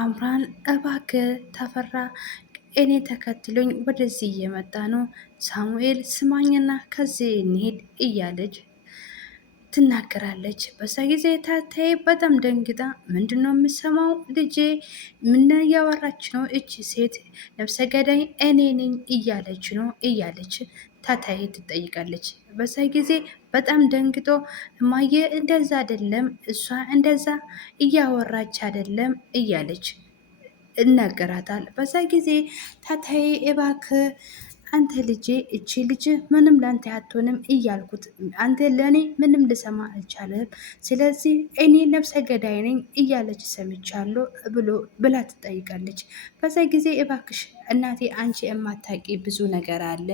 አምራን እባክህ ተፈራ እኔ ተከትሎኝ ወደዚህ እየመጣ ነው፣ ሳሙኤል ስማኝና ከዚህ እንሂድ እያለች ትናገራለች። በዛ ጊዜ ታታይ በጣም ደንግጣ ምንድን ነው የምሰማው? ልጄ ምን እያወራች ነው? እቺ ሴት ነፍሰ ገዳይ እኔ ነኝ እያለች ነው እያለች ታታይ ትጠይቃለች። በዛ ጊዜ በጣም ደንግጦ እማዬ እንደዛ አይደለም፣ እሷ እንደዛ እያወራች አይደለም እያለች እናገራታል። በዛ ጊዜ ታታይ እባክህ አንተ ልጄ እቺ ልጅ ምንም ላንተ አትሆንም እያልኩት አንተ ለእኔ ምንም ልሰማ አልቻለም። ስለዚህ እኔ ነፍሰ ገዳይ ነኝ እያለች ሰምቻለሁ ብላ ትጠይቃለች። በዛ ጊዜ እባክሽ እናቴ አንቺ የማታቂ ብዙ ነገር አለ፣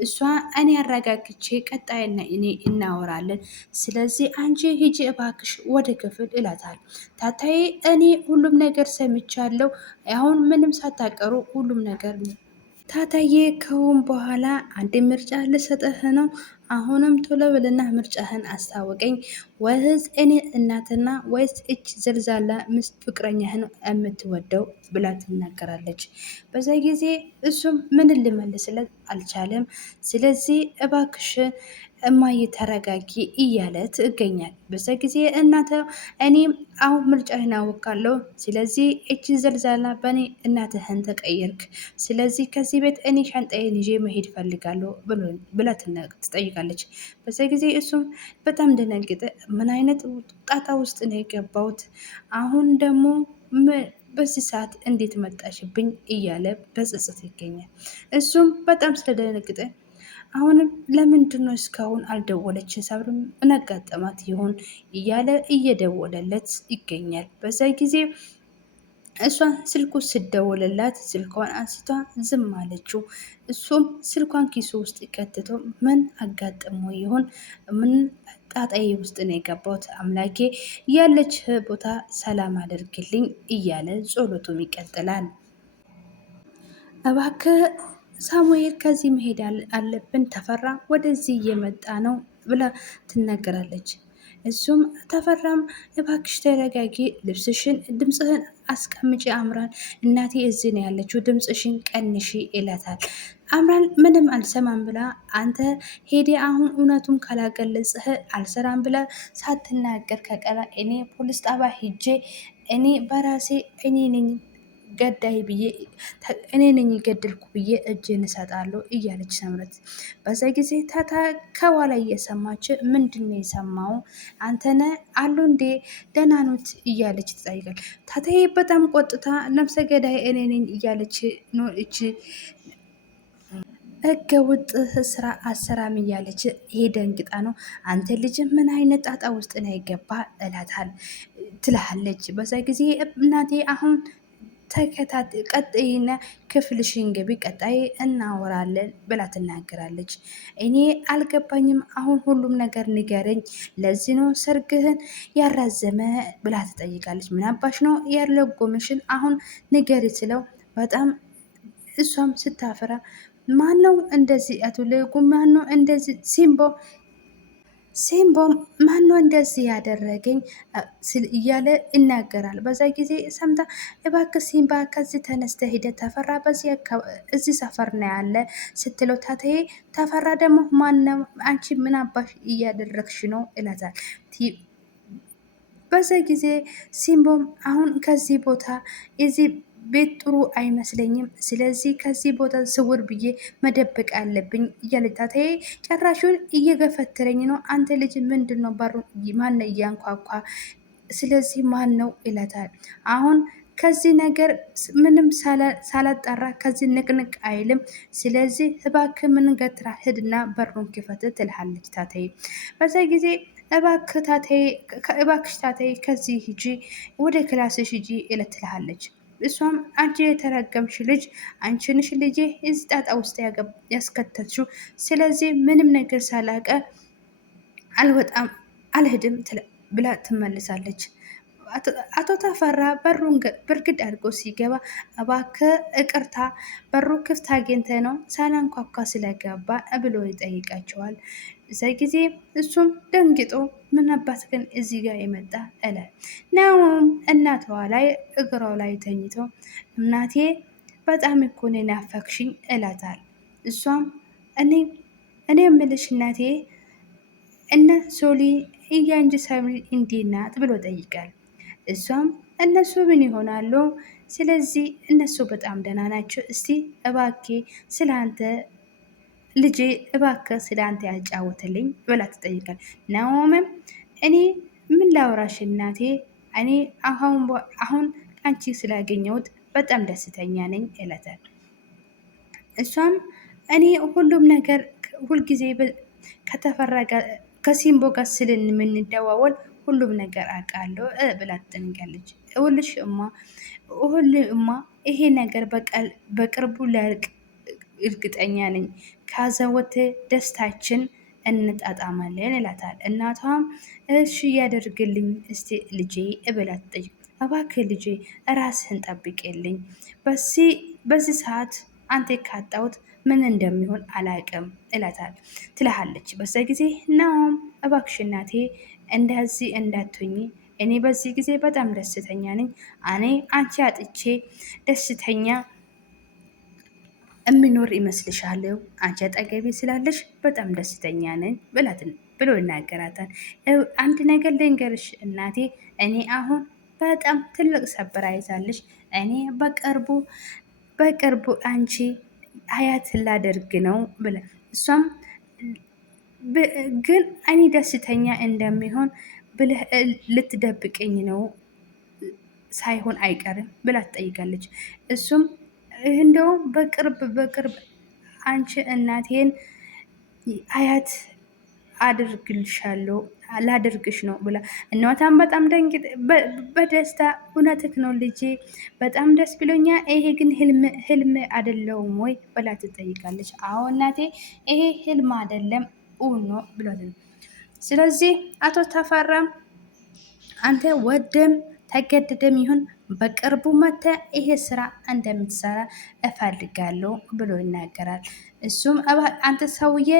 እሷ እኔ አረጋግቼ ቀጣይና እኔ እናወራለን። ስለዚህ አንቺ ሂጂ እባክሽ ወደ ክፍል እላታል። ታታዬ እኔ ሁሉም ነገር ሰምቻለሁ፣ አሁን ምንም ሳታቀሩ ሁሉም ነገር ነው። ታታዬ ከውን በኋላ አንድ ምርጫ ልሰጥህ ነው። አሁንም ቶሎ ብልና ምርጫህን አስታወቀኝ። ወይስ እኔ እናትና ወይስ እች ዘልዛላ ምስት ፍቅረኛህን የምትወደው ብላ ትናገራለች። በዛ ጊዜ እሱም ምን ልመልስለት አልቻለም። ስለዚህ እባክሽ እማዬ ተረጋጊ እያለ ትገኛል። በዛ ጊዜ እናተ እኔም አሁን ምርጫህን አወቃለሁ። ስለዚህ እቺ ዘልዛላ በእኔ እናትህን ተቀየርክ። ስለዚህ ከዚህ ቤት እኔ ሻንጣዬን ይዤ መሄድ ፈልጋለሁ ብላ ትጠይቃለች። በዛ ጊዜ እሱም በጣም ደነገጠ። ምን አይነት ጣጣ ውስጥ ነው የገባሁት? አሁን ደግሞ በዚህ ሰዓት እንዴት መጣሽብኝ? እያለ በጸጸት ይገኛል። እሱም በጣም ስለደነገጠ አሁንም ለምንድን ነው እስካሁን አልደወለች? ሰብርም እናጋጠማት ይሆን እያለ እየደወለለት ይገኛል። በዛ ጊዜ እሷን ስልኩ ስደውልላት ስልኳን አንስቷ ዝም አለችው። እሱም ስልኳን ኪሱ ውስጥ ቀጥቶ ምን አጋጥሞ ይሆን? ምን ጣጣዬ ውስጥ ነው የገባሁት? አምላኬ ያለች ቦታ ሰላም አድርግልኝ እያለ ጸሎቱም ይቀጥላል። እባክህ ሳሙኤል ከዚህ መሄድ አለብን፣ ተፈራ ወደዚህ እየመጣ ነው ብላ ትናገራለች። እሱም ተፈራም እባክሽ ተረጋጊ፣ ልብስሽን ድምፅህን አስቀምጪ አምራን፣ እናቴ እዚህ ነው ያለችው፣ ድምፅሽን ቀንሺ ይላታል። አምራን ምንም አልሰማም ብላ አንተ ሄዴ አሁን እውነቱን ካላገለጽህ አልሰራም ብላ ሳትናገር ከቀረ እኔ ፖሊስ ጣባ ሂጄ እኔ በራሴ እኔ ነኝ ገዳይ ብዬ እኔ ነኝ ገድልኩ ብዬ እጄን እሰጣለሁ እያለች ሰምረት። በዛ ጊዜ ታታ ከኋላ እየሰማች ምንድን ነው የሰማው? አንተነ አሉ እንዴ ደህና ኖት እያለች ትጠይቃል። ታታዬ በጣም ቆጥታ ነፍሰ ገዳይ እኔ ነኝ እያለች ነው እች ህገ ውጥ ስራ አሰራም እያለች ይሄ ደንግጣ ነው። አንተ ልጅ ምን አይነት ጣጣ ውስጥ ነው የገባ እላታል ትልሃለች። በዛ ጊዜ እናቴ አሁን ቀጥይና ክፍልሽን ግቢ፣ ቀጣይ እናወራለን ብላ ትናገራለች። እኔ አልገባኝም፣ አሁን ሁሉም ነገር ንገረኝ፣ ለዚህ ነው ሰርግህን ያራዘመ ብላ ትጠይቃለች። ምን አባሽ ነው ያለጎምሽን አሁን ንገሪ ስለው በጣም እሷም ስታፈራ ማን ነው እንደዚህ አቶ ለጉም ማን ነው እንደዚህ ሲምቦም ማን ነው እንደዚህ ያደረገኝ እያለ ይናገራል። በዛ ጊዜ ሰምታ እባክህ ሲምባ ከዚህ ተነስተ ሂደ ተፈራ እዚህ ሰፈር ነው ያለ ስትለው ታተዬ ተፈራ ደግሞ ማነው? አንቺ ምን አባሽ እያደረግሽ ነው ይላታል። በዛ ጊዜ ሲምቦም አሁን ከዚህ ቦታ እዚህ ቤት ጥሩ አይመስለኝም፣ ስለዚህ ከዚህ ቦታ ስውር ብዬ መደበቅ አለብኝ እያለታቴ ጨራሹን እየገፈተረኝ ነው። አንተ ልጅ ምንድን ነው በሩ ማን እያንኳኳ? ስለዚህ ማን ነው ይላታል። አሁን ከዚህ ነገር ምንም ሳላጣራ ከዚህ ንቅንቅ አይልም። ስለዚህ እባክህ ምን ገትራ ሂድና በሩን ክፈት ትልሃለች ታተይ። በዛ ጊዜ እባክሽ ታተይ ከዚህ ሂጂ ወደ ክላስሽ ሂጂ ትልሃለች። እሷም አንቺ የተረገምሽ ልጅ አንቺ ነሽ ልጄ እዚህ ጣጣ ውስጥ ያስከተልሽው፣ ስለዚህ ምንም ነገር ሳላቀ አልወጣም አልሄድም ብላ ትመልሳለች። አቶ ተፈራ በሩን ብርግድ አድርጎ ሲገባ እባክህ ይቅርታ በሩ ክፍት አግኝተ ነው ሳላንኳኳ ስለገባ ብሎ ይጠይቃቸዋል። እዛ ጊዜ እሱም ደንግጦ ምን አባት ግን እዚህ ጋር የመጣ እለ ነውም እናቷ ላይ እግሯ ላይ ተኝቶ እናቴ በጣም እኮ ነው ናፈቅሽኝ እላታል። እሷም እኔ የምልሽ እናቴ እነ ሶሊ እያንጅ ሰምሪ እንዴት ናት ብሎ ጠይቃል። እሷም እነሱ ምን ይሆናሉ? ስለዚህ እነሱ በጣም ደህና ናቸው። እስቲ እባኬ ስለ አንተ ልጄ እባክህ ስለ አንተ ያጫውትልኝ ብላ ትጠይቃል። ናኦምም እኔ ምን ላውራሽ እናቴ፣ እኔ አሁን አንቺ ስላገኘሁት በጣም ደስተኛ ነኝ ይላታል። እሷም እኔ ሁሉም ነገር ሁልጊዜ ከተፈራ ጋር ከሲምቦ ጋር ስልን የምንደዋወል ሁሉም ነገር አውቃለሁ ብላ ትጠንቃለች። ሁሉ እማ ይሄ ነገር በቅርቡ ሊያልቅ እርግጠኛ ነኝ። ካዘወት ደስታችን እንጣጣማለን ይላታል። እናቷም እሺ ያደርግልኝ እስቲ ልጄ ብላ ትጠይቅ። እባክህ ልጄ ራስህን ጠብቅልኝ፣ በዚህ ሰዓት አንተ ካጣሁት ምን እንደሚሆን አላቅም ይላታል ትልሃለች። በዛ ጊዜ ናኦም እባክሽ እናቴ እንደዚህ እንዳትሆኚ፣ እኔ በዚህ ጊዜ በጣም ደስተኛ ነኝ። እኔ አንቺ አጥቼ ደስተኛ እምኖር ይመስልሻለሁ? አንቺ አጠገቤ ስላለሽ በጣም ደስተኛ ነኝ ብሎ ይናገራታል። አንድ ነገር ልንገርሽ እናቴ፣ እኔ አሁን በጣም ትልቅ ሰፕራይዝ አለሽ። እኔ በቅርቡ አንቺ አያት ላደርግ ነው ብለ እሷም ግን እኔ ደስተኛ እንደሚሆን ብለህ ልትደብቀኝ ነው ሳይሆን አይቀርም ብላ ትጠይቃለች። እሱም እንደውም በቅርብ አንቺ እናቴን አያት አድርግልሻለሁ ላደርግሽ ነው ብላ እናቷን በጣም በደስታ እውነትክ ነው ልጄ፣ በጣም ደስ ብሎኛ። ይሄ ግን ህልም አይደለውም ወይ ብላ ትጠይቃለች። አዎ እናቴ ይሄ ህልም አይደለም ኡኖ ብሎት ነው። ስለዚህ አቶ ተፈራም አንተ ወደም ተገደደም ይሁን በቅርቡ መተ ይሄ ስራ እንደምትሰራ እፈልጋለሁ ብሎ ይናገራል። እሱም አንተ ሰውዬ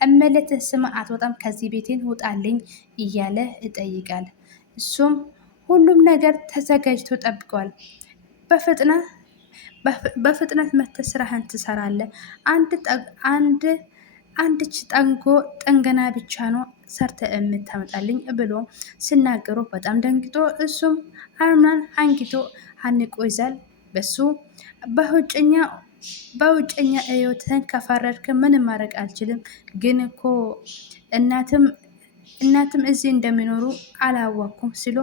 እመለትህ ስም አትወጣም፣ ከዚህ ቤቴን ውጣልኝ እያለ ይጠይቃል። እሱም ሁሉም ነገር ተዘጋጅቶ ጠብቀዋል። በፍጥነት መተህ ስራህን ትሰራለህ። አንድች ጠንገና ብቻ ነው ሰርተ የምታመጣልኝ ብሎ ሲናገሩ በጣም ደንግጦ እሱም አርማን አንግቶ አንቆ ይዛል። በሱ በውጨኛ ህይወትህን ከፈረድክ ምንም ማድረግ አልችልም፣ ግን እኮ እናትም እዚህ እንደሚኖሩ አላወኩም ሲሎ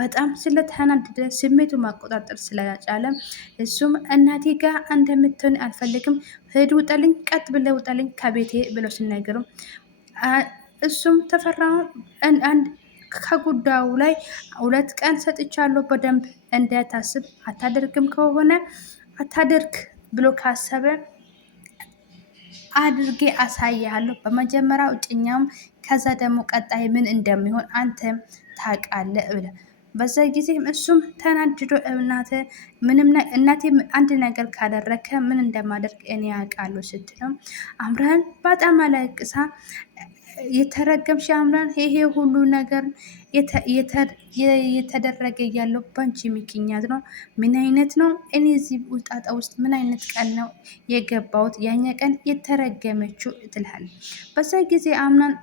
በጣም ስለተናደደ ስሜቱ ማቆጣጠር ስለቻለ እሱም እናቴ ጋር እንደምትሆን አልፈልግም፣ ሂድ ውጣልኝ፣ ቀጥ ብለህ ውጣልኝ ከቤቴ ብለው ሲናገሩ እሱም ተፈራው ከጉዳዩ ላይ 2 ቀን ሰጥቻለሁ፣ በደንብ እንዳታስብ፣ አታደርግም ከሆነ አታደርግ ብሎ ካሰበ አድርጌ አሳያለሁ። በመጀመሪያው እጭኛም ከዛ ደግሞ ቀጣይ ምን እንደሚሆን አንተም ታውቃለህ ብለ በዛ ጊዜም እሱም ተናድዶ እናቴ አንድ ነገር ካደረከ ምን እንደማደርግ እኔ ያውቃለሁ ስትለው አምራን በጣም አለቅሳ የተረገምሽ አምራን፣ ይሄ ሁሉ ነገር የተደረገ ያለው ባንቺ ምክንያት ነው። ምን አይነት ነው? እኔ እዚህ ውጣጣ ውስጥ ምን አይነት ቀን ነው የገባሁት? ያኛ ቀን የተረገመችው ትልሃለች። በዛ ጊዜ አምናን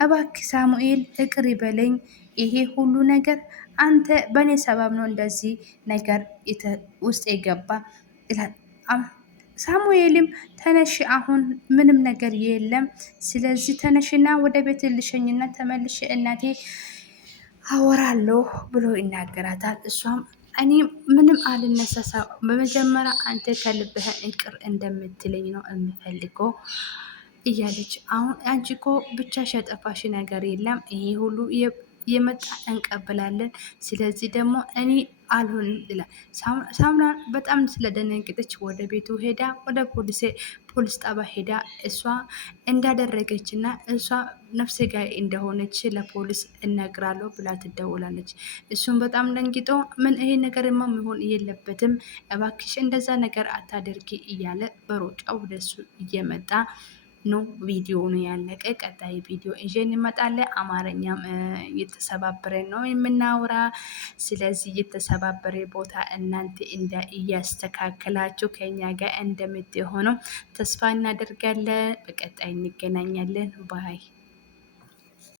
እባክህ ሳሙኤል እቅር ይበለኝ፣ ይሄ ሁሉ ነገር አንተ በእኔ ሰበብ ነው እንደዚህ ነገር ውስጥ የገባ ይላል። ሳሙኤልም ተነሽ፣ አሁን ምንም ነገር የለም፣ ስለዚህ ተነሽና ወደ ቤት ልሸኝና ተመልሽ እናቴ አወራለሁ ብሎ ይናገራታል። እሷም እኔ ምንም አልነሳሳ፣ በመጀመሪያ አንተ ከልብህ ይቅር እንደምትለኝ ነው የምፈልገው እያለች አሁን አንቺ እኮ ብቻሽ ያጠፋሽ ነገር የለም፣ ይሄ ሁሉ የመጣ እንቀበላለን። ስለዚህ ደግሞ እኔ አልሆንም ይላል። ሳምራ በጣም ስለደነገጠች ወደ ቤቱ ሄዳ ወደ ፖሊስ ጣባ ሄዳ እሷ እንዳደረገች እና እሷ ነፍሰ ጋር እንደሆነች ለፖሊስ እነግራለሁ ብላ ትደውላለች። እሱም በጣም ደንግጦ ምን ይሄ ነገርማ መሆን የለበትም እባክሽ እንደዛ ነገር አታደርጊ እያለ በሮጫው ወደሱ እየመጣ ነው ቪዲዮ ነው ያለቀ። ቀጣይ ቪዲዮ ይዤ እንመጣለን። አማርኛም እየተሰባበረ ነው የምናወራ። ስለዚህ የተሰባበረ ቦታ እናንተ እያስተካከላችሁ ከኛ ጋር እንደምትሆነው ተስፋ እናደርጋለን። በቀጣይ እንገናኛለን ባይ